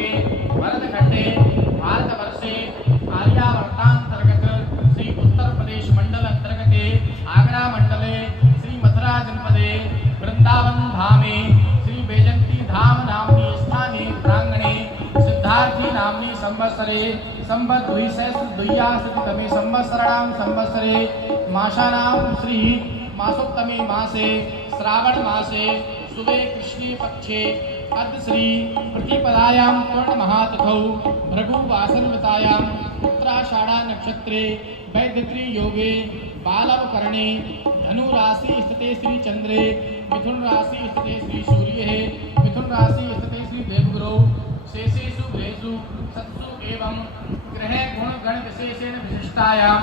के भरतखंडे भारतवर्षे आर्यावर्तांतर्गत श्री उत्तर प्रदेश मंडल अंतर्गते आगरा मंडले श्री मथुरा जनपदे वृंदावन धामे श्री बैजंती धाम नाम्नी स्थाने प्रांगणे सिद्धार्थी नाम्नी संवत्सरे संवत् 262तमे संवत्सराणां संवत्सरे मासानां श्री मासोत्तमे मासे श्रावण मासे सुबे कृष्णे पक्षे अर्धश्री प्रतिपदायां पूर्णमहातिथौ भृगुवासरवतायां उत्तराषाढ़ा नक्षत्रे वैधत्री योगे बालवकरणे धनु राशि स्थिते श्री चंद्रे मिथुन राशि स्थिते श्री सूर्ये मिथुन राशि स्थिते श्री देवगुरौ शेषेषु ग्रहेषु सत्सु एवं ग्रह गुण गण विशेषेण विशिष्टायां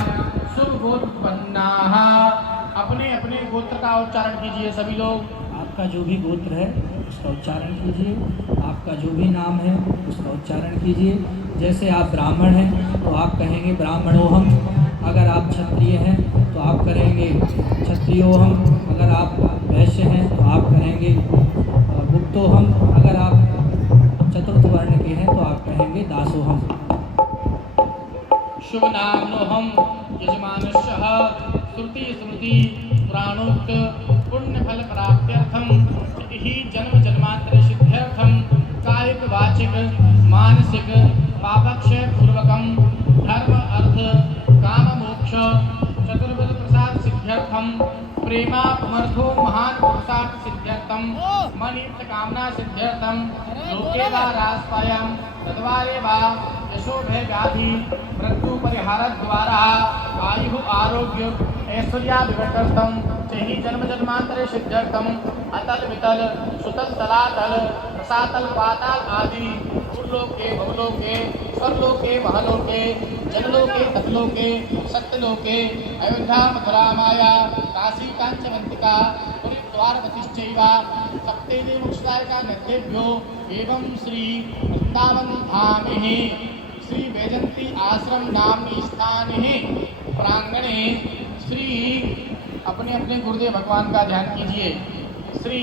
शुभ गोत्रोत्पन्नाः। अपने अपने गोत्र का उच्चारण कीजिए सभी लोग। आपका जो भी गोत्र है उसका उच्चारण कीजिए, आपका जो भी नाम है उसका उच्चारण कीजिए। जैसे आप ब्राह्मण हैं तो आप कहेंगे ब्राह्मणोहम, अगर आप क्षत्रिय हैं तो आप करेंगे क्षत्रियोहम, अगर आप वैश्य हैं तो आप करेंगे गुप्तोहम, अगर आप चतुर्थ वर्ण के हैं तो आप कहेंगे दासोहम। शुभ नामनोहम यजमानस्यः श्रुति स्मृति पुराणोक्त पुण्य फल प्राप्त्यर्थम ही जन्म जन्मांतर सिद्ध्यर्थम कायिक वाचिक मानसिक पापक्षय पूर्वकम धर्म अर्थ काम मोक्ष चतुर्विध प्रसाद सिद्ध्यर्थम प्रेमा पुमर्थो महान पुरुषार्थ सिद्ध्यर्थम मनीप्त कामना सिद्ध्यर्थम लोके वा राजपायां तद्वारे वा यशो भय व्याधि मृत्यु परिहार द्वारा आयु आरोग्य ऐश्वर्याभिवृद्धर्थम चहि जन्म जन्मांतरे सिद्ध्यर्थम अतल वितल सुतल तलातल रसातल पाताल आदि उर्लोके भवलोके स्वर्लोके महलोके जनलोके तपलोके सत्यलोके अयोध्या मथुरा माया काशी कांचनवंतिका हरिद्वार वशिष्ठैव सप्तेति मोक्षदायका नद्येभ्यो एवं श्री वृंदावन धामे श्री बैजंती आश्रम नाम्नि स्थाने प्रांगणे श्री अपने अपने गुरुदेव भगवान का ध्यान कीजिए। श्री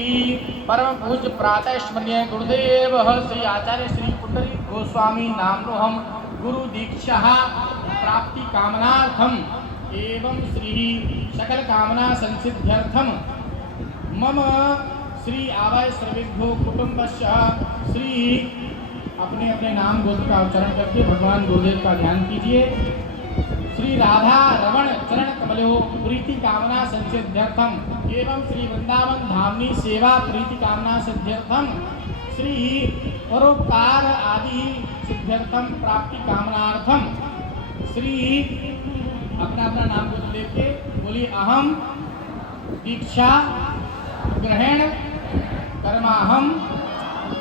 परम पूज्य प्रातः स्मरणीय गुरुदेव श्री आचार्य श्री पुंडरीक गोस्वामी नामनोहम गुरु दीक्षा प्राप्ति कामनार्थम एवं श्री सकल कामना संसिद्ध्यर्थम मम श्री आवाय सर्वेभ्यो कुटुंबस्य श्री अपने अपने नाम गोत्र का उच्चारण करके भगवान गुरुदेव का ध्यान कीजिए। श्री राधा रमण चरण कमलो प्रीति कामना संसिद्ध्यर्थम एवं श्री वृंदावन धामनी सेवा प्रीति कामना सिद्ध्यर्थम श्री परोपकार आदि सिद्ध्यर्थम प्राप्ति कामनार्थम श्री अपना अपना नाम को लेके बोलिए अहम दीक्षा ग्रहण कर्माहम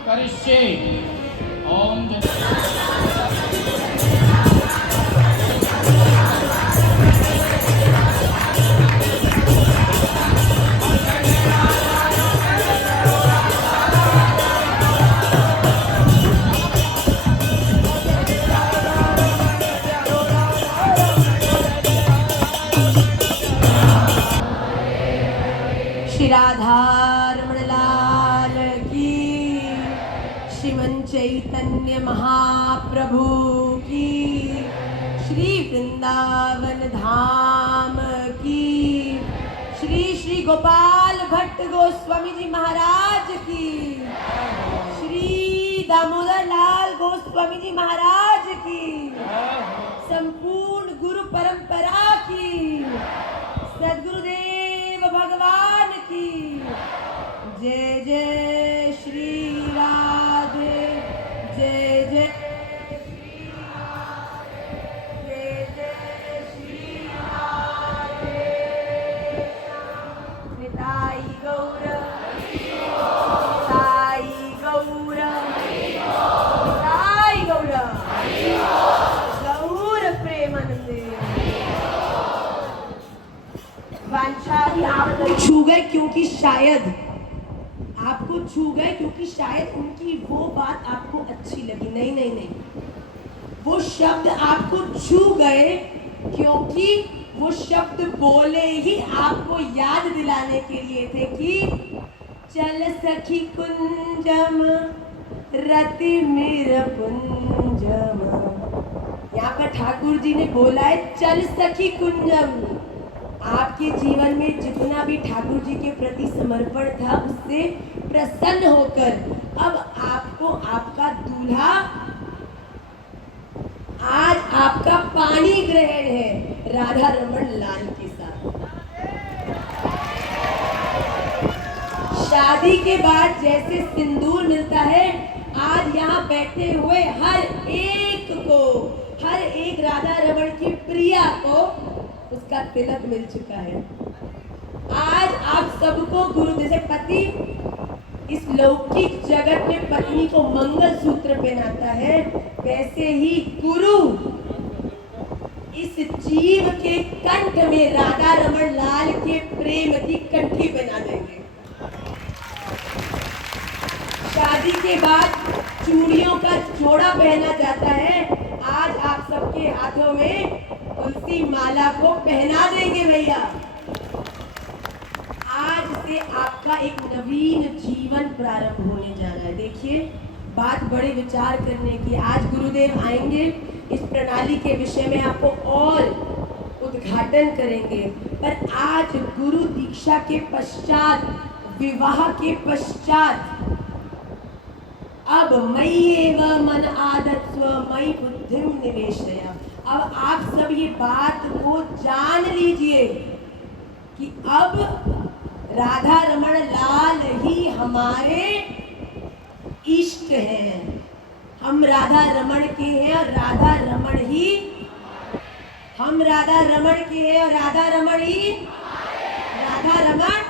करिष्ये। ओम राधारमण लाल की, श्रीमन चैतन्य महाप्रभु की, श्री वृंदावन धाम की, श्री श्री गोपाल भट्ट गोस्वामी जी महाराज की, श्री दामोदर लाल गोस्वामी जी महाराज की, संपूर्ण गुरु परंपरा की, सद्गुरुदेव भगवान की जय जय श्री राधे, जय जय श्री राधे, जय जय श्री राधे। निताई गौर, निताई गौर, निताई गौर, गौर प्रेमानंदे। वांछा छू गए क्योंकि शायद आपको छू गए क्योंकि शायद उनकी वो बात आपको अच्छी लगी। नहीं नहीं नहीं, वो शब्द आपको छू गए क्योंकि वो शब्द बोले ही आपको याद दिलाने के लिए थे कि चल सखी कुंजम रति मेर कुंजम। यहाँ पर ठाकुर जी ने बोला है चल सखी कुंजम। आपके जीवन में जितना भी ठाकुर जी के प्रति समर्पण था उससे प्रसन्न होकर अब आपको आपका दूल्हा आज आपका पानी ग्रहण है राधा रमन लाल के साथ। शादी के बाद जैसे सिंदूर मिलता है आज यहाँ बैठे हुए हर एक राधा रमन की प्रिया को उसका तिलक मिल चुका है। आज आप सबको गुरु जैसे पति इस लौकिक जगत में पत्नी को मंगल सूत्र पहनाता है, वैसे ही गुरु इस जीव के कंठ में राधा रमन लाल के प्रेम की कंठी बना देंगे। शादी के बाद चूड़ियों का जोड़ा पहना जाता है, आज आप सबके हाथों में तुलसी माला को पहना देंगे भैया। आज से आपका एक नवीन जीवन प्रारंभ होने जा रहा है। देखिए बात बड़े विचार करने की। आज गुरुदेव आएंगे, इस प्रणाली के विषय में आपको और उद्घाटन करेंगे, पर आज गुरु दीक्षा के पश्चात, विवाह के पश्चात अब मयि एव मन आदत्स्व मयि बुद्धिम निवेशय। अब आप सब ये बात को जान लीजिए कि अब राधा रमन लाल ही हमारे इष्ट हैं। हम राधा रमन के हैं और राधा रमन ही हम राधा रमन के हैं और राधा रमन ही राधा रमन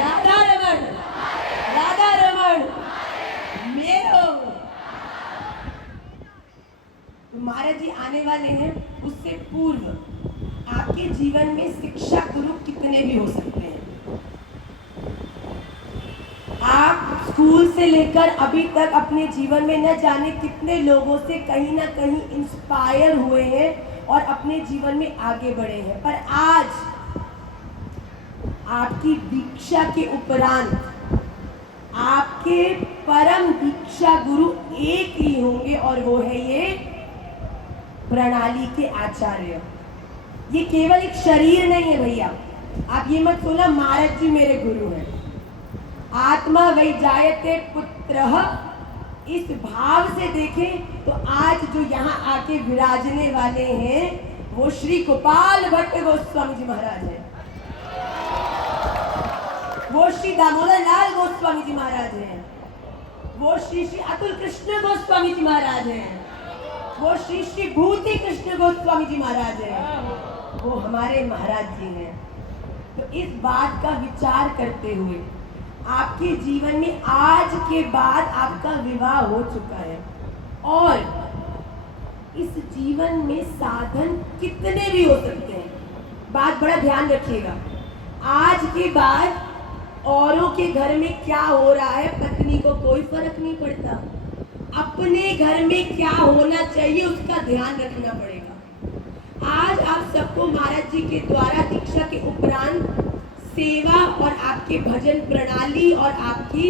राधा रमन राधा रमन मेरो। महाराज जी आने वाले हैं, उससे पूर्व आपके जीवन में शिक्षा गुरु कितने भी हो सकते हैं। आप स्कूल से लेकर अभी तक अपने जीवन में न जाने कितने लोगों से कहीं ना कहीं इंस्पायर हुए हैं और अपने जीवन में आगे बढ़े हैं, पर आज आपकी दीक्षा के उपरांत आपके परम दीक्षा गुरु एक ही होंगे और वो है ये प्रणाली के आचार्य। ये केवल एक शरीर नहीं है भैया, आप ये मत सोचना महाराज जी मेरे गुरु हैं। आत्मा वै जायते पुत्रः, इस भाव से देखें तो आज जो यहाँ आके विराजने वाले हैं वो श्री गोपाल भट्ट गोस्वामी जी महाराज हैं, वो श्री दामोदर लाल गोस्वामी जी महाराज हैं, वो श्री श्री अतुल कृष्ण गोस्वामी जी महाराज हैं, वो श्री श्री भूति कृष्ण गोस्वामी जी महाराज हैं, वो हमारे महाराज जी हैं। तो इस बात का विचार करते हुए आपके जीवन में आज के बाद आपका विवाह हो चुका है और इस जीवन में साधन कितने भी हो सकते हैं, बात बड़ा ध्यान रखिएगा। आज के बाद औरों के घर में क्या हो रहा है पत्नी को कोई फर्क नहीं पड़ता, अपने घर में क्या होना चाहिए उसका ध्यान रखना पड़ेगा। आज आप सबको महाराज जी के द्वारा दीक्षा के उपरांत सेवा और आपके भजन प्रणाली और आपकी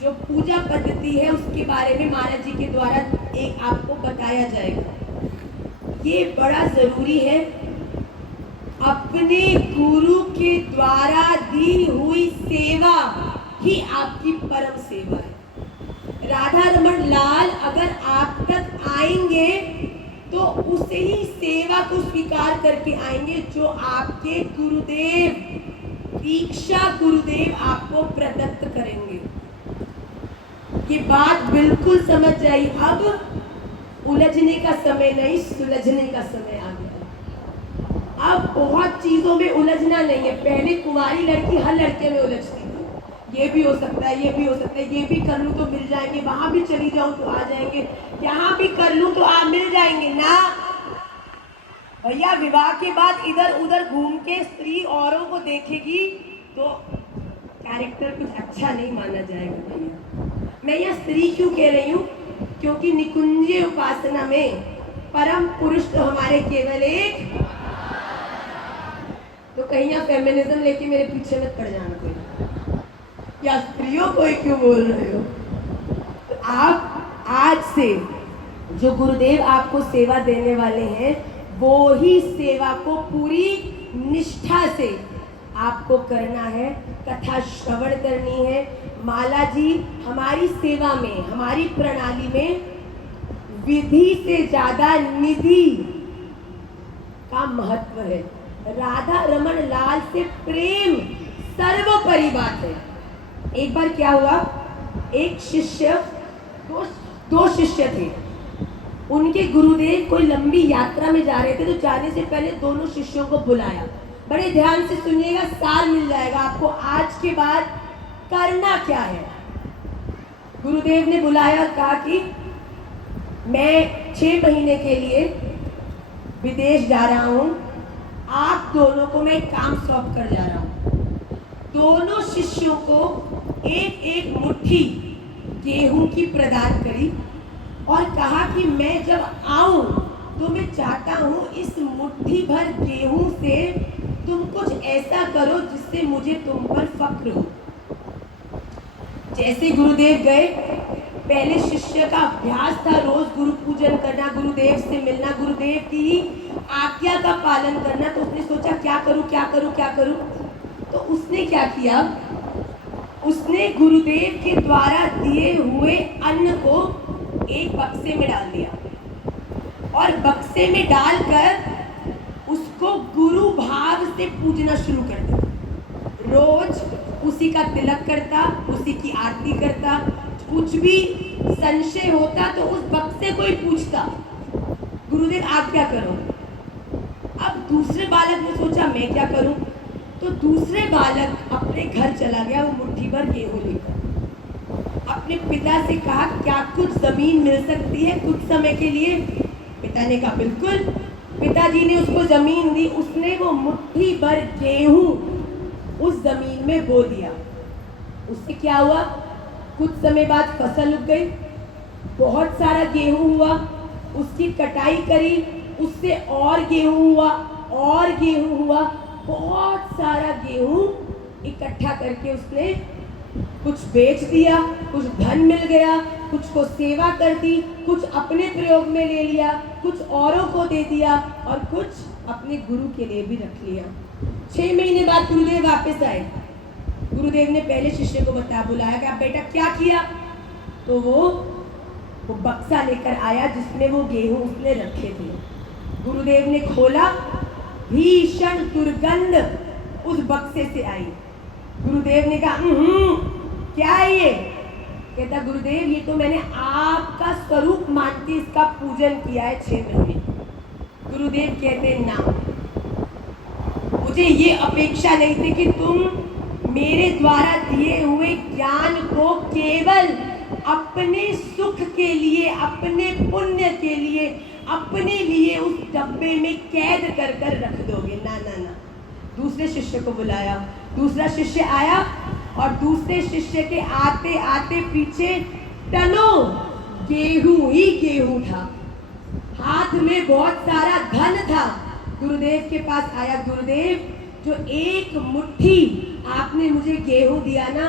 जो पूजा पद्धति है उसके बारे में महाराज जी के द्वारा एक आपको बताया जाएगा। ये बड़ा जरूरी है। अपने गुरु के द्वारा दी हुई सेवा ही आपकी परम सेवा है। राधा रमन लाल अगर आप तक आएंगे तो उसे ही सेवा को स्वीकार करके आएंगे जो आपके गुरुदेव, दीक्षा गुरुदेव आपको प्रदत्त करेंगे। ये बात बिल्कुल समझ जाइए। अब उलझने का समय नहीं, सुलझने का समय आ गया। अब बहुत चीजों में उलझना नहीं है। पहले कुंवारी लड़की हर लड़के में उलझती थी, ये भी हो सकता है, ये भी हो सकता है, ये भी कर लूं तो मिल जाएंगे, वहां भी चली जाऊं तो आ जाएंगे, यहाँ भी कर लूं तो आप मिल जाएंगे ना भैया। विवाह के बाद इधर उधर घूम के स्त्री औरों को देखेगी तो कैरेक्टर कुछ अच्छा नहीं माना जाएगा भैया। मैं यह स्त्री क्यों कह रही हूँ, क्योंकि निकुंज उपासना में परम पुरुष तो हमारे केवल एक। तो कहीं आप फेमिनिज्म लेके मेरे पीछे मत पड़ जाना कोई, या स्त्रियों को क्यों बोल रहे हो। आप आज से जो गुरुदेव आपको सेवा देने वाले हैं वो ही सेवा को पूरी निष्ठा से आपको करना है, कथा श्रवण करनी है। माला जी, हमारी सेवा में, हमारी प्रणाली में विधि से ज्यादा निधि का महत्व है। राधा रमन लाल से प्रेम सर्वोपरि बात है। एक बार क्या हुआ, एक शिष्य, दो शिष्य थे, उनके गुरुदेव कोई लंबी यात्रा में जा रहे थे, तो जाने से पहले दोनों शिष्यों को बुलाया। बड़े ध्यान से सुनिएगा, सार मिल जाएगा आपको आज के बाद करना क्या है। गुरुदेव ने बुलाया और कहा कि मैं 6 महीने के लिए विदेश जा रहा हूं, आप दोनों को मैं काम सौंप कर जा रहा हूं। दोनों शिष्यों को एक एक मुट्ठी गेहूं की प्रदान करी और कहा कि मैं जब आऊं तो मैं चाहता हूं इस मुट्ठी भर गेहूं से तुम कुछ ऐसा करो जिससे मुझे तुम पर फक्र हो। जैसे गुरुदेव गए, पहले शिष्य का अभ्यास था रोज गुरु पूजन करना, गुरुदेव से मिलना, गुरुदेव की आज्ञा का पालन करना। तो उसने सोचा क्या करूं क्या करूं क्या करूं। तो उसने क्या किया, उसने गुरुदेव के द्वारा दिए हुए अन्न को एक बक्से में डाल दिया और बक्से में डालकर उसको गुरु भाव से पूजना शुरू कर दिया। रोज उसी का तिलक करता, उसी की आरती करता, कुछ भी संशय होता तो उस बक्से को ही पूछता, गुरुदेव आप क्या करो। अब दूसरे बालक ने सोचा मैं क्या करूं, तो दूसरे बालक अपने घर चला गया, वो मुट्ठी भर गेहूं लेकर। अपने पिता से कहा क्या कुछ जमीन मिल सकती है कुछ समय के लिए। पिता ने कहा बिल्कुल। पिताजी ने उसको जमीन दी, उसने वो मुट्ठी भर गेहूं उस जमीन में बो दिया। उससे क्या हुआ, कुछ समय बाद फसल उग गई, बहुत सारा गेहूं हुआ, उसकी कटाई करी, उससे और गेहूं हुआ और गेहूं हुआ, बहुत सारा गेहूं इकट्ठा करके उसने कुछ बेच दिया, कुछ धन मिल गया, कुछ को सेवा कर दी, कुछ अपने प्रयोग में ले लिया, कुछ औरों को दे दिया और कुछ अपने गुरु के लिए भी रख लिया। 6 महीने बाद गुरुदेव वापस आए। गुरुदेव ने पहले शिष्य को बुलाया कि आप बेटा क्या किया। तो वो बक्सा लेकर आया जिसमें वो गेहूं उसने रखे थे। गुरुदेव ने खोला, भीषण दुर्गंध उस बक्से से आई। गुरुदेव ने कहा क्या है ये। कहता गुरुदेव ये तो मैंने आपका स्वरूप मान के इसका पूजन किया है 6 महीने। गुरुदेव कहते ना, मुझे ये अपेक्षा नहीं थी कि तुम मेरे द्वारा दिए हुए ज्ञान को केवल अपने सुख के लिए, अपने पुण्य के लिए, अपने लिए उस डब्बे में कैद कर कर रख दोगे। ना ना ना। दूसरे शिष्य को बुलाया, दूसरा शिष्य आया और दूसरे शिष्य के आते आते पीछे टनों गेहूं ही गेहूं था, हाथ में बहुत सारा धन था। गुरुदेव के पास आया, गुरुदेव जो एक मुट्ठी आपने मुझे गेहूं दिया ना,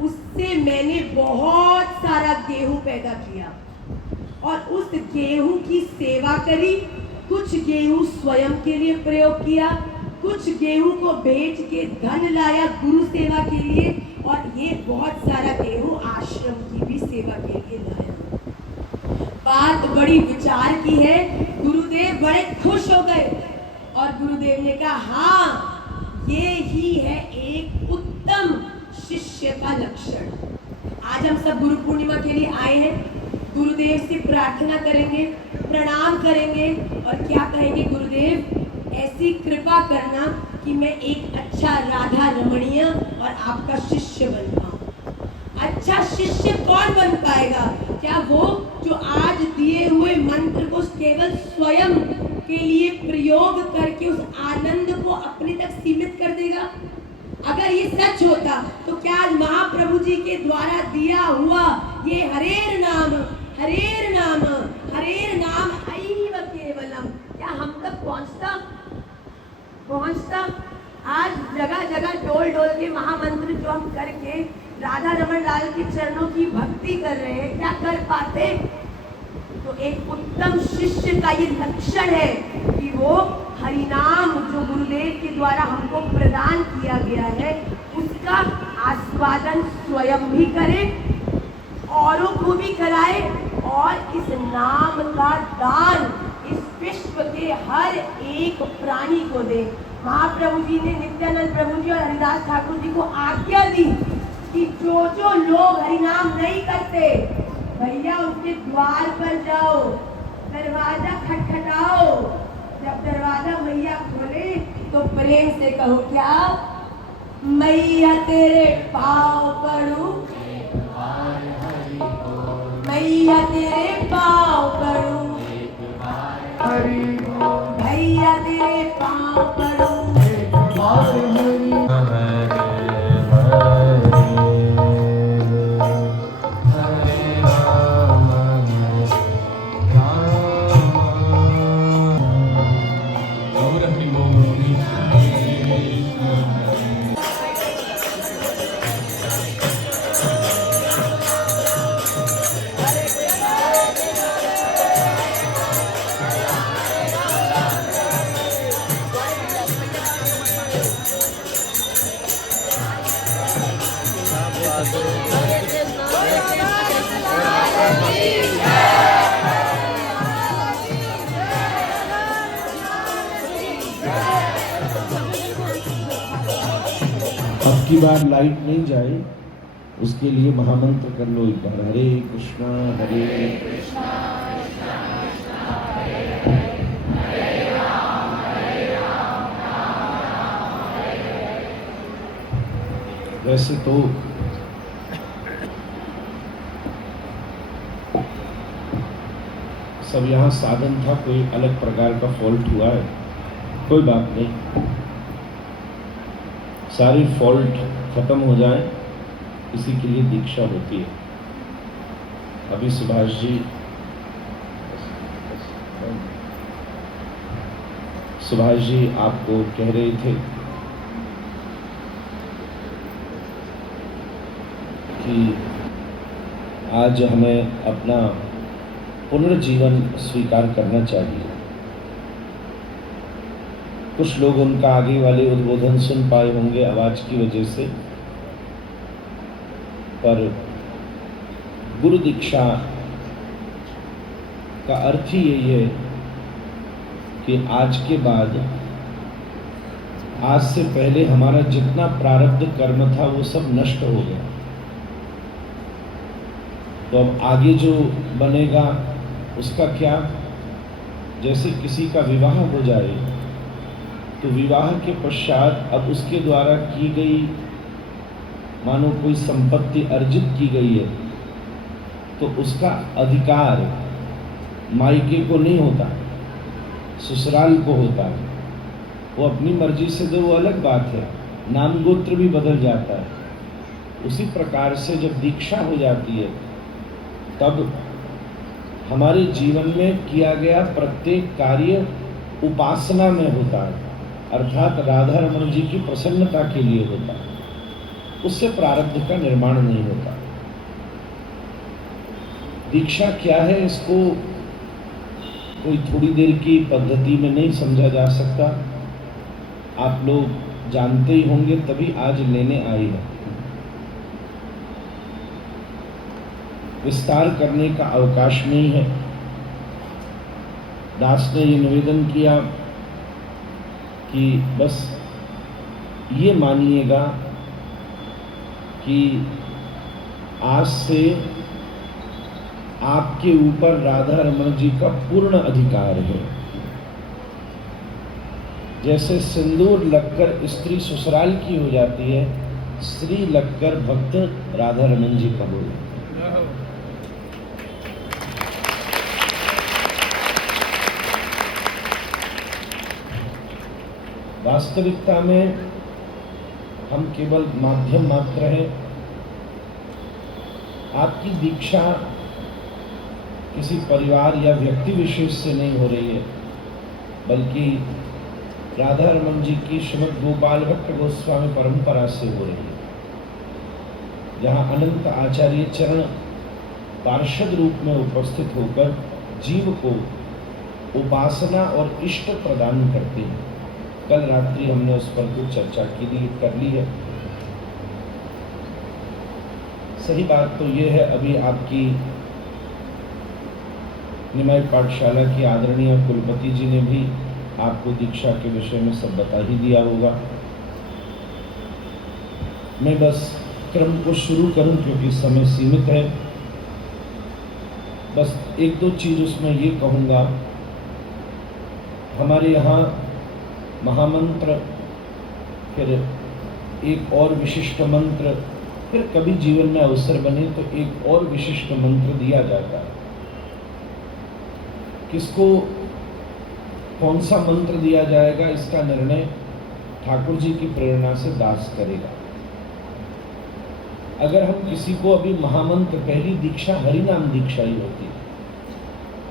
उससे मैंने बहुत सारा गेहूं पैदा किया और उस गेहूं की सेवा करी, कुछ गेहूं स्वयं के लिए प्रयोग किया, कुछ गेहूं को बेच के धन लाया गुरु सेवा के लिए और ये बहुत सारा गेहूं आश्रम की भी सेवा के लिए लाया। बात बड़ी विचार की है। गुरुदेव बड़े खुश हो गए और गुरुदेव ने कहा हाँ, ये ही है एक उत्तम शिष्य का लक्षण। आज हम सब गुरु पूर्णिमा के लिए आए हैं, गुरुदेव से प्रार्थना करेंगे, प्रणाम करेंगे और क्या कहेंगे, गुरुदेव ऐसी कृपा करना कि मैं एक अच्छा राधा रमणीय और आपका शिष्य बन पाऊं। अच्छा शिष्य कौन बन पाएगा? क्या वो जो आज दिए हुए मंत्र को केवल स्वयं के लिए प्रयोग करके उस आनंद को अपने तक सीमित कर देगा? अगर ये सच होता तो क्या महाप्रभु जी के द्वारा दिया हुआ ये हरेर नाम हरेर नाम हरेर नाम ऐव केवलम क्या हम तक पहुंचता? आज जगह जगह डोल डोल के महामंत्र जो हम करके राधा रमन लाल के चरणों की भक्ति कर रहे हैं, क्या कर पाते? तो एक उत्तम शिष्य का ये लक्षण है कि वो हरिनाम जो गुरुदेव के द्वारा हमको प्रदान किया गया है उसका आस्वादन स्वयं भी करे, औरों को भी कराए और इस नाम का दान इस विश्व के हर एक प्राणी को दे। महाप्रभु जी ने नित्यानंद प्रभु जी और हरिदास ठाकुर जी को आज्ञा दी कि जो जो लोग हरिनाम नहीं करते भैया उसके द्वार पर जाओ, दरवाजा खटखटाओ, जब दरवाजा मैया खोले तो प्रेम से कहो क्या, मैया तेरे पाँव पड़ूं, मैया तेरे पाँव पड़ूं, भैया तेरे पाँव पड़ूं। अब की बार लाइट नहीं जाए उसके लिए महामंत्र कर लो एक बार, हरे कृष्णा हरे कृष्णा। वैसे तो सब यहाँ साधन था, कोई अलग प्रकार का फॉल्ट हुआ है, कोई बात नहीं, सारी फॉल्ट खत्म हो जाए इसी के लिए दीक्षा होती है। अभी सुभाष जी आपको कह रहे थे कि आज हमें अपना पुनर्जीवन स्वीकार करना चाहिए। कुछ लोग उनका आगे वाले उद्बोधन सुन पाए होंगे आवाज की वजह से, पर गुरु दीक्षा का अर्थ ही यही है कि आज के बाद, आज से पहले हमारा जितना प्रारब्ध कर्म था वो सब नष्ट हो गया। तो अब आगे जो बनेगा उसका क्या? जैसे किसी का विवाह हो जाए तो विवाह के पश्चात अब उसके द्वारा की गई मानो कोई संपत्ति अर्जित की गई है तो उसका अधिकार मायके को नहीं होता, ससुराल को होता है। वो अपनी मर्जी से दे वो अलग बात है, नाम गोत्र भी बदल जाता है। उसी प्रकार से जब दीक्षा हो जाती है तब हमारे जीवन में किया गया प्रत्येक कार्य उपासना में होता है, अर्थात राधा रमन जी की प्रसन्नता के लिए होता है, उससे प्रारब्ध का निर्माण नहीं होता। दीक्षा क्या है इसको कोई थोड़ी देर की पद्धति में नहीं समझा जा सकता। आप लोग जानते ही होंगे तभी आज लेने आई है। विस्तार करने का अवकाश नहीं है। दास ने ये निवेदन किया कि बस ये मानिएगा कि आज से आपके ऊपर राधा रमन जी का पूर्ण अधिकार है। जैसे सिंदूर लगकर स्त्री ससुराल की हो जाती है, स्त्री लगकर भक्त राधा रमन जी का हो जाता है। वास्तविकता में हम केवल माध्यम मात्र हैं। आपकी दीक्षा किसी परिवार या व्यक्ति विशेष से नहीं हो रही है, बल्कि राधा रमन जी की श्रीमद् गोपाल भट्ट गोस्वामी परंपरा से हो रही है। जहाँ अनंत आचार्य चरण पार्षद रूप में उपस्थित होकर जीव को उपासना और इष्ट प्रदान करते हैं। कल रात्रि हमने उस पर कुछ चर्चा कर ली है। सही बात तो ये है, अभी आपकी निमाई पाठशाला की आदरणीय कुलपति जी ने भी आपको दीक्षा के विषय में सब बता ही दिया होगा। मैं बस क्रम को शुरू करूं क्योंकि समय सीमित है। बस एक दो चीज उसमें ये कहूंगा, हमारे यहाँ महामंत्र, फिर एक और विशिष्ट मंत्र, फिर कभी जीवन में अवसर बने तो एक और विशिष्ट मंत्र दिया जाता है। किसको कौन सा मंत्र दिया जाएगा इसका निर्णय ठाकुर जी की प्रेरणा से दास करेगा। अगर हम किसी को अभी महामंत्र, पहली दीक्षा हरिनाम दीक्षा ही होती है,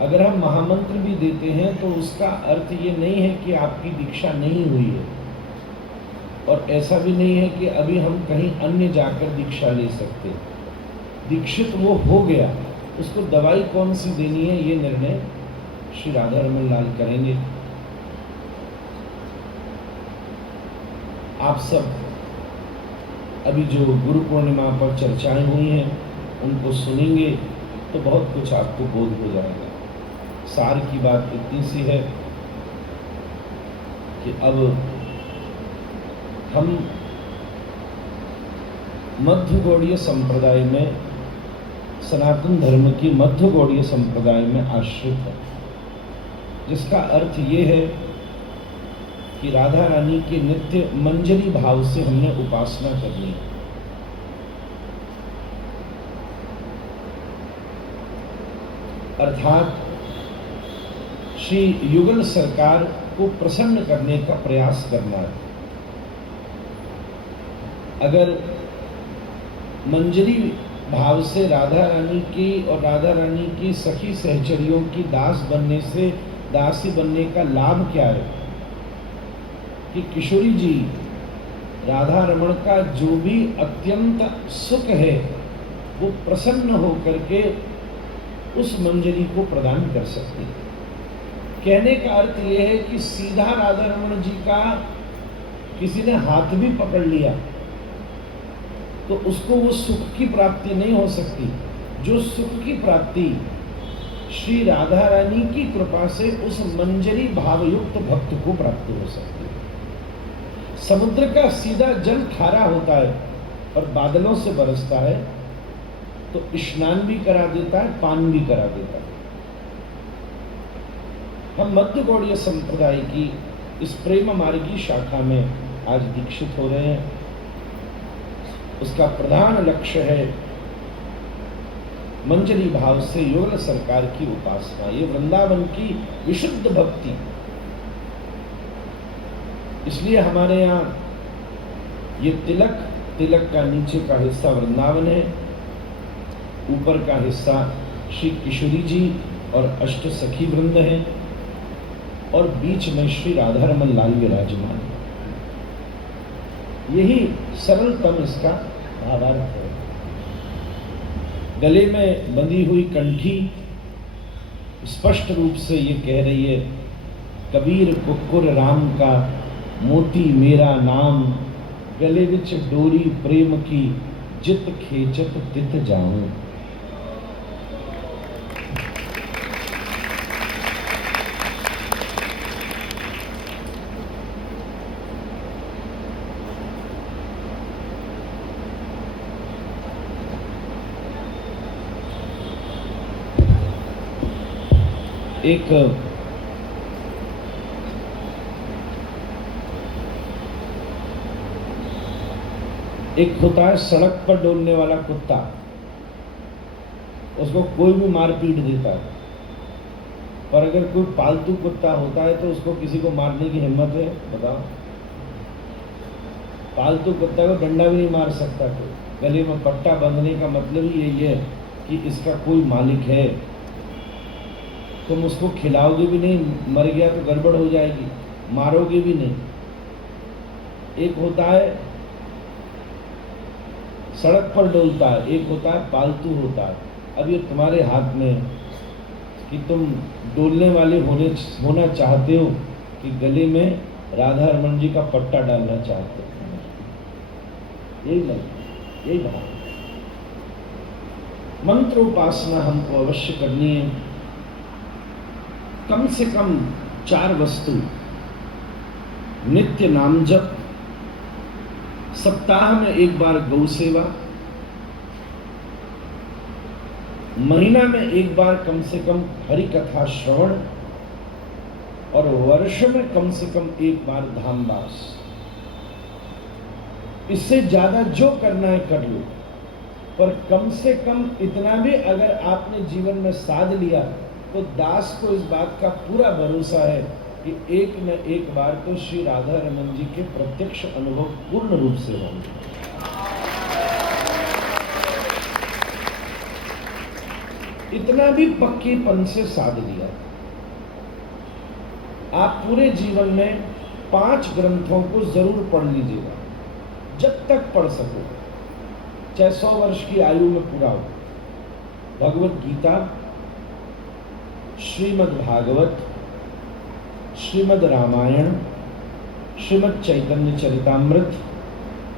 अगर हम महामंत्र भी देते हैं तो उसका अर्थ ये नहीं है कि आपकी दीक्षा नहीं हुई है, और ऐसा भी नहीं है कि अभी हम कहीं अन्य जाकर दीक्षा ले सकते। दीक्षित वो हो गया, उसको दवाई कौन सी देनी है ये निर्णय श्री राधा रमन लाल करेंगे। आप सब अभी जो गुरु पूर्णिमा पर चर्चाएं हुई हैं उनको सुनेंगे तो बहुत कुछ आपको बोध हो जाएगा। सार की बात इतनी सी है कि अब हम मध्य गौड़ीय संप्रदाय में, सनातन धर्म की मध्य गौड़ीय संप्रदाय में आश्रित है, जिसका अर्थ ये है कि राधा रानी के नित्य मंजरी भाव से हमने उपासना करनी है। अर्थात श्री युगल सरकार को प्रसन्न करने का प्रयास करना है। अगर मंजरी भाव से राधा रानी की और राधा रानी की सखी सहचरियों की दास बनने से, दासी बनने का लाभ क्या है कि किशोरी जी राधा रमण का जो भी अत्यंत सुख है वो प्रसन्न होकर के उस मंजरी को प्रदान कर सकती है। कहने का अर्थ यह है कि सीधा राधा रमण जी का किसी ने हाथ भी पकड़ लिया तो उसको वो सुख की प्राप्ति नहीं हो सकती। जो सुख की प्राप्ति श्री राधा रानी की कृपा से उस मंजरी भावयुक्त भक्त को प्राप्त हो सकती है। समुद्र का सीधा जल खारा होता है और बादलों से बरसता है तो स्नान भी करा देता है, पान भी करा देता है। हम मध्य गौड़ीय संप्रदाय की इस प्रेम मार्गी शाखा में आज दीक्षित हो रहे हैं। उसका प्रधान लक्ष्य है मंजरी भाव से युगल सरकार की उपासना, ये वृंदावन की विशुद्ध भक्ति। इसलिए हमारे यहाँ ये तिलक का नीचे का हिस्सा वृंदावन है, ऊपर का हिस्सा श्री किशोरी जी और अष्ट सखी वृंद हैं और बीच में श्री राधा रमन लाल विराजमान है। यही सरलतम इसका भावार्थ है। गले में बंधी हुई कंठी स्पष्ट रूप से ये कह रही है, कबीर कुक्कुर राम का मोती मेरा नाम, गले विच डोरी प्रेम की जित खेचत तित जाऊं। एक होता है सड़क पर डोलने वाला कुत्ता, उसको कोई भी मार पीट देता है, पर अगर कोई पालतू कुत्ता होता है तो उसको किसी को मारने की हिम्मत है? बताओ। पालतू कुत्ता को डंडा भी नहीं मार सकता कोई। गले में पट्टा बांधने का मतलब ही यही है कि इसका कोई मालिक है। तुम उसको खिलाओगे भी नहीं, मर गया तो गड़बड़ हो जाएगी, मारोगे भी नहीं। एक होता है सड़क पर डोलता है, एक होता है पालतू होता है। अब ये तुम्हारे हाथ में है कि तुम डोलने वाले होना चाहते हो कि गले में राधा रमन जी का पट्टा डालना चाहते हो। यही बात। मंत्र उपासना हमको अवश्य करनी है। कम से कम 4 वस्तु, नित्य नाम जप, सप्ताह में 1 बार गौ सेवा, महीना में 1 बार कम से कम हरि कथा श्रवण, और वर्ष में कम से कम 1 बार धामवास। इससे ज्यादा जो करना है कर लो, पर कम से कम इतना भी अगर आपने जीवन में साध लिया तो दास को इस बात का पूरा भरोसा है कि एक न एक बार तो श्री राधा रमन जी के प्रत्यक्ष अनुभव पूर्ण रूप से होंगे। इतना भी पक्कीपन से साध लिया। आप पूरे जीवन में 5 ग्रंथों को जरूर पढ़ लीजिएगा, जब तक पढ़ सको, चाहे 100 वर्ष की आयु में पूरा हो। भगवत गीता, श्रीमद् भागवत, श्रीमद् रामायण, श्रीमद् चैतन्य चरितामृत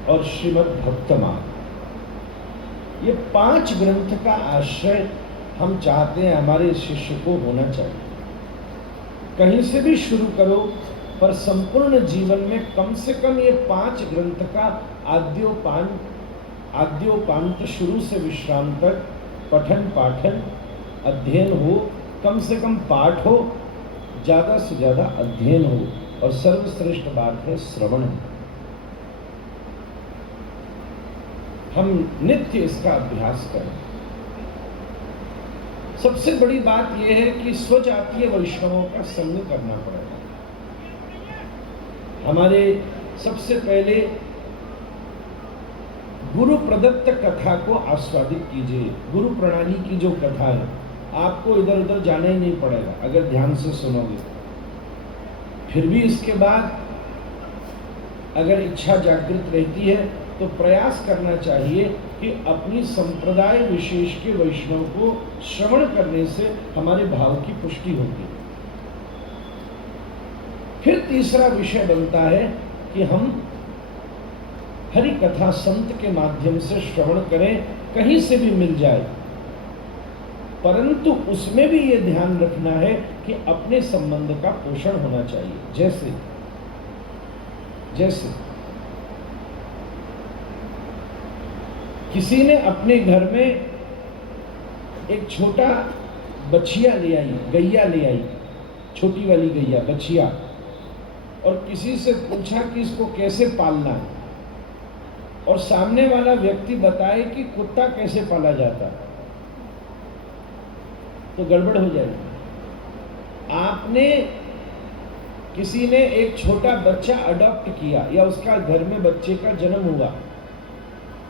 और श्रीमद् भक्तमाल, ये 5 ग्रंथ का आश्रय हम चाहते हैं हमारे शिष्य को होना चाहिए। कहीं से भी शुरू करो, पर संपूर्ण जीवन में कम से कम ये 5 ग्रंथ का आद्योपांत शुरू से विश्राम तक पठन पाठन अध्ययन हो। कम से कम पाठ हो, ज्यादा से ज्यादा अध्ययन हो, और सर्वश्रेष्ठ बात है श्रवण। हम नित्य इसका अभ्यास करें। सबसे बड़ी बात यह है कि स्वजातीय वैष्णवों का संग करना पड़ेगा। हमारे सबसे पहले गुरु प्रदत्त कथा को आस्वादित कीजिए। गुरु प्रणाली की जो कथा है, आपको इधर उधर जाना ही नहीं पड़ेगा अगर ध्यान से सुनोगे। फिर भी इसके बाद अगर इच्छा जागृत रहती है तो प्रयास करना चाहिए कि अपनी संप्रदाय विशेष के वैष्णव को श्रवण करने से हमारे भाव की पुष्टि होती है। फिर तीसरा विषय बनता है कि हम हरि कथा संत के माध्यम से श्रवण करें, कहीं से भी मिल जाए, परंतु उसमें भी ये ध्यान रखना है कि अपने संबंध का पोषण होना चाहिए। जैसे किसी ने अपने घर में एक छोटा बछिया ले आई, गैया ले आई, छोटी वाली गैया बछिया, और किसी से पूछा कि इसको कैसे पालना है, और सामने वाला व्यक्ति बताए कि कुत्ता कैसे पाला जाता है, तो गड़बड़ हो जाएगी। आपने किसी ने एक छोटा बच्चा अडॉप्ट किया या उसका घर में बच्चे का जन्म हुआ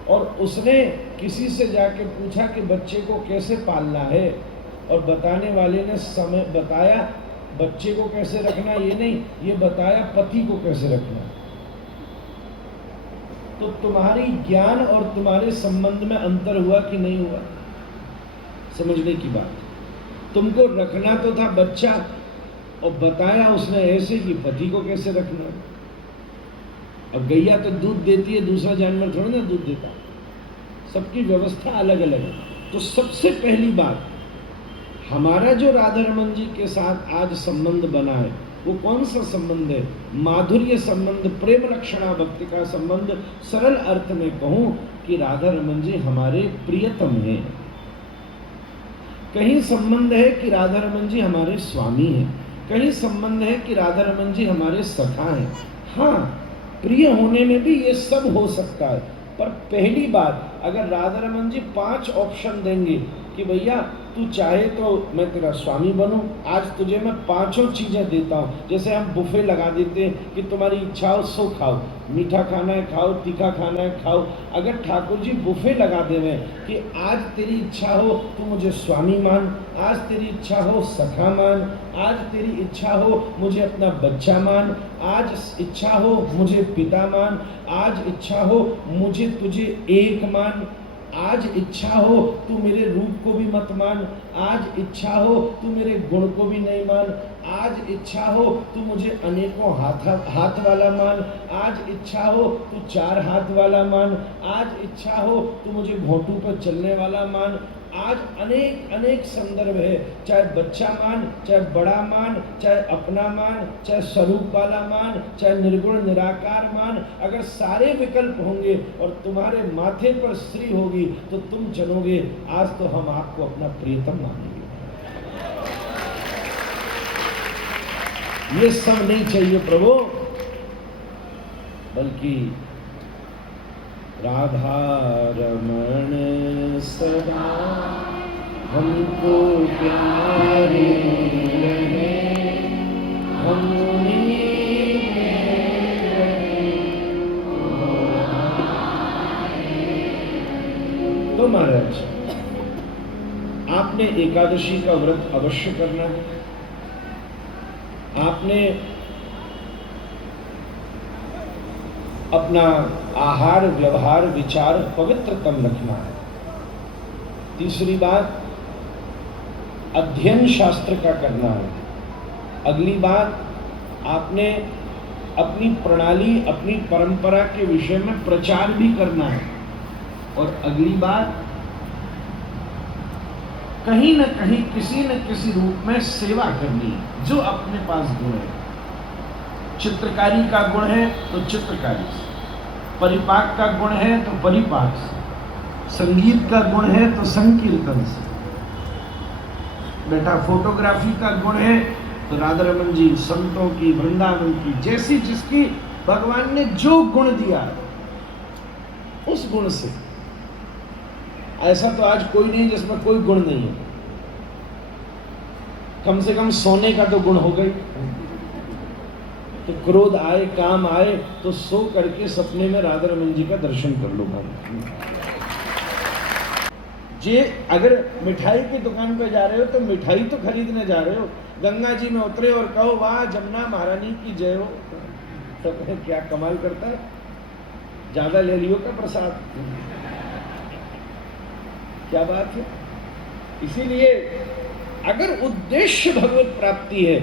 और उसने किसी से जाके पूछा कि बच्चे को कैसे पालना है, और बताने वाले ने समय बताया बच्चे को कैसे रखना, ये नहीं, ये बताया पति को कैसे रखना। तो तुम्हारी ज्ञान और तुम्हारे संबंध में अंतर हुआ कि नहीं हुआ? समझने की बात। तुमको रखना तो था बच्चा, और बताया उसने ऐसे कि पति को कैसे रखना। अब गैया तो दूध देती है, दूसरा जानवर थोड़ा ना दूध देता, सबकी व्यवस्था अलग अलग है। तो सबसे पहली बात, हमारा जो राधा रमन जी के साथ आज संबंध बना है वो कौन सा संबंध है? माधुर्य संबंध, प्रेम रक्षणा भक्ति का संबंध। सरल अर्थ में कहूं कि राधा रमन जी हमारे प्रियतम हैं। कहीं संबंध है कि राधा रमन जी हमारे स्वामी हैं, कहीं संबंध है कि राधा रमन जी हमारे सखा हैं। हाँ, प्रिय होने में भी ये सब हो सकता है, पर पहली बात, अगर राधा रमन जी 5 ऑप्शन देंगे कि भैया तू चाहे तो मैं तेरा स्वामी बनूं, आज तुझे मैं 5 चीजें देता हूं। जैसे हम बुफे लगा देते हैं कि तुम्हारी इच्छा हो सो खाओ, मीठा खाना है खाओ, तीखा खाना है खाओ। अगर ठाकुर जी बुफे लगा देवे कि आज तेरी इच्छा हो तू मुझे स्वामी मान, आज तेरी इच्छा हो सखा मान, आज तेरी इच्छा हो मुझे अपना बच्चा मान, आज इच्छा हो मुझे पिता मान, आज इच्छा हो मुझे तुझे एक मान, आज इच्छा हो तू मेरे रूप को भी मत मान, आज इच्छा हो तू मेरे गुण को भी नहीं मान, आज इच्छा हो तू मुझे अनेकों हाथ वाला मान, आज इच्छा हो तू 4 हाथ वाला मान, आज इच्छा हो तू मुझे घोटू पर चलने वाला मान। आज अनेक अनेक संदर्भ है, चाहे बच्चा मान, चाहे बड़ा मान, चाहे अपना मान, चाहे स्वरूप वाला मान, चाहे निर्गुण निराकार मान। अगर सारे विकल्प होंगे और तुम्हारे माथे पर श्री होगी तो तुम चलोगे, आज तो हम आपको अपना प्रियतम मानेंगे। ये सब नहीं चाहिए प्रभु, बल्कि राधा रमण सदा हमको प्यारे रहे, हम तो महाराज आपने एकादशी का व्रत अवश्य करना है। आपने अपना आहार व्यवहार विचार पवित्रतम रखना है। तीसरी बात, अध्ययन शास्त्र का करना है। अगली बात, आपने अपनी प्रणाली अपनी परंपरा के विषय में प्रचार भी करना है। और अगली बात, कहीं न कहीं किसी न किसी रूप में सेवा करनी है, जो अपने पास गुण है। चित्रकारी का गुण है तो चित्रकारी से, परिपाक का गुण है तो परिपाक से, संगीत का गुण है तो संकीर्तन से, बेटा फोटोग्राफी का गुण है तो राधा रमन जी, संतों की, वृंदावन की, जैसी जिसकी भगवान ने जो गुण दिया उस गुण से। ऐसा तो आज कोई नहीं जिसमें कोई गुण नहीं है। कम से कम सोने का तो गुण हो गई। तो क्रोध आए, काम आए तो सो करके सपने में राधा रमन जी का दर्शन कर लो। जे अगर मिठाई की दुकान पे जा रहे हो तो मिठाई तो खरीदने जा रहे हो, गंगा जी में उतरे और कहो वाह जमुना महारानी की जय हो, तो क्या कमाल करता है। ज्यादा ले लियो का प्रसाद, क्या बात है। इसीलिए अगर उद्देश्य भगवत प्राप्ति है,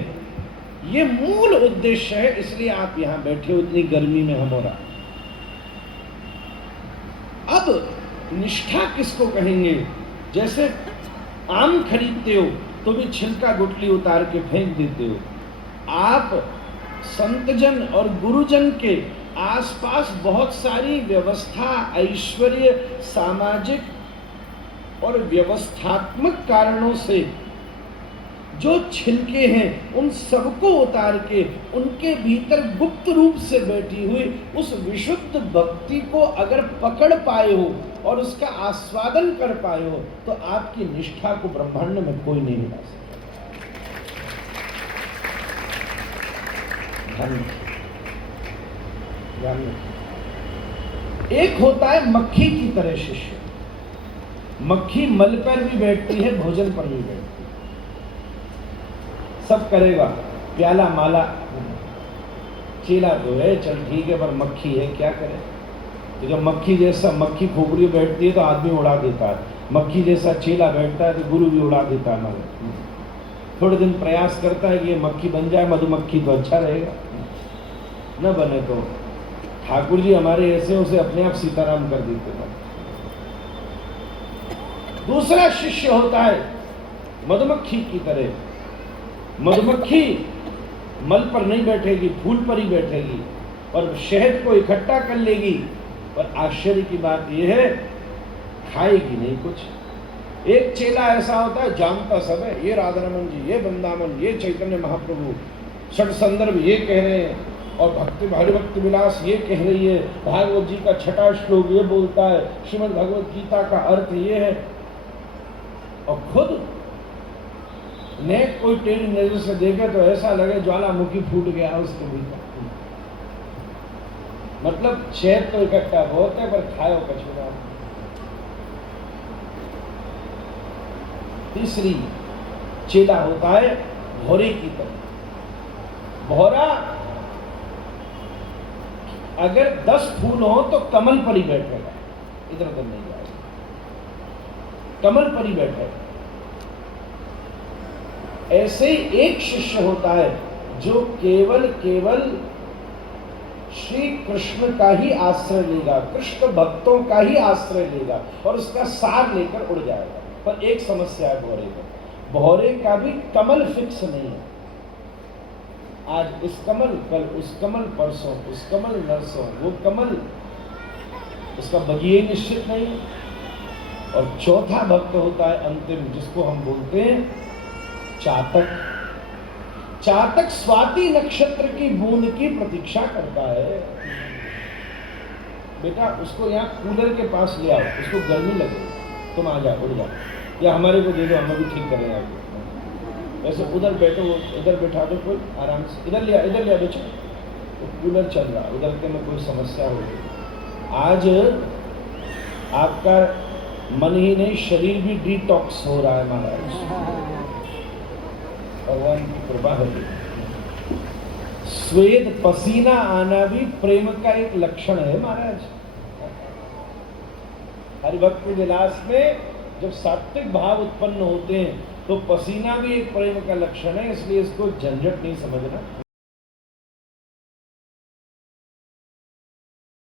ये मूल उद्देश्य है, इसलिए आप यहां बैठे हो इतनी गर्मी में हम हो रहा। अब निष्ठा किसको कहेंगे? जैसे आम खरीदते हो तो भी छिलका गुठली उतार के फेंक देते हो। आप संतजन और गुरुजन के आसपास बहुत सारी व्यवस्था, ऐश्वर्य, सामाजिक और व्यवस्थात्मक कारणों से जो छिलके हैं उन सबको उतार के उनके भीतर गुप्त रूप से बैठी हुई उस विशुद्ध भक्ति को अगर पकड़ पाए हो और उसका आस्वादन कर पाए हो तो आपकी निष्ठा को ब्रह्मांड में कोई नहीं मिला सकता। एक होता है मक्खी की तरह शिष्य। मक्खी मल पर भी बैठती है, भोजन पर भी बैठती है, सब करेगा, प्याला माला, चेला तो है, चल ठीक है, पर मक्खी है क्या करे। तो जब मक्खी जैसा मक्खी खोपड़ी बैठती है तो आदमी उड़ा देता है, मक्खी जैसा चेला बैठता है तो गुरु भी उड़ा देता है। मगर थोड़े दिन प्रयास करता है कि ये मक्खी बन जाए, मधुमक्खी तो अच्छा रहेगा, न बने तो ठाकुर जी हमारे ऐसे उसे अपने आप सीताराम कर देते हैं। दूसरा शिष्य होता है मधुमक्खी की तरह। मधुमक्खी मल पर नहीं बैठेगी, फूल पर ही बैठेगी और शहद को इकट्ठा कर लेगी, पर आश्चर्य की बात यह है खाएगी नहीं कुछ। एक चेला ऐसा होता है जानता सब है, ये राधा रमन जी, ये वृंदावन, ये चैतन्य महाप्रभु, षट संदर्भ ये कह रहे हैं और भक्ति हरिभक्त विलास ये कह रही है, भागवत जी का 6वां श्लोक ये बोलता है, श्रीमद् भगवत गीता का अर्थ ये है, और खुद ने कोई टेढ़ी नजर से देखे तो ऐसा लगे ज्वालामुखी फूट गया उसके भीतर। मतलब चैत तो इकट्ठा बहुत है पर खाओ कछुआ। तीसरी चेला होता है भौरे की तरह। भौरा अगर 10 फूल हो तो कमल पर ही बैठेगा, इधर उधर नहीं जाएगा, कमल पर ही बैठेगा। ऐसे ही एक शिष्य होता है जो केवल श्री कृष्ण का ही आश्रय लेगा, कृष्ण भक्तों का ही आश्रय लेगा और उसका सार लेकर उड़ जाएगा। पर एक समस्या है भौरे का, भौरे का भी कमल फिक्स नहीं है। आज इस कमल, कल उस कमल, परसों उस कमल, नरसों वो कमल, उसका बगिए निश्चित नहीं है। और चौथा भक्त होता है अंतिम, जिसको हम बोलते हैं चातक। चातक स्वाति नक्षत्र की बूंद की प्रतीक्षा करता है। बेटा उसको यहाँ कूलर के पास ले आओ, उसको गर्मी लगे, तुम आ जाओ, उड़ जाओ, या हमारे को दे दो, हम भी ठीक करें आपको। वैसे उधर बैठो, इधर बैठा दो कोई आराम से, इधर लिया बेचो, तो कूलर चल रहा, उधर के में कोई समस्या हो गई। आज आपका मन ही नहीं शरीर भी डिटॉक्स हो रहा है महाराज, भगवान की कृपा है। स्वेद पसीना आना भी प्रेम का एक लक्षण है महाराज। हरिभक्ति विलास में जब सात्विक भाव उत्पन्न होते हैं तो पसीना भी एक प्रेम का लक्षण है, इसलिए इसको झंझट नहीं समझना।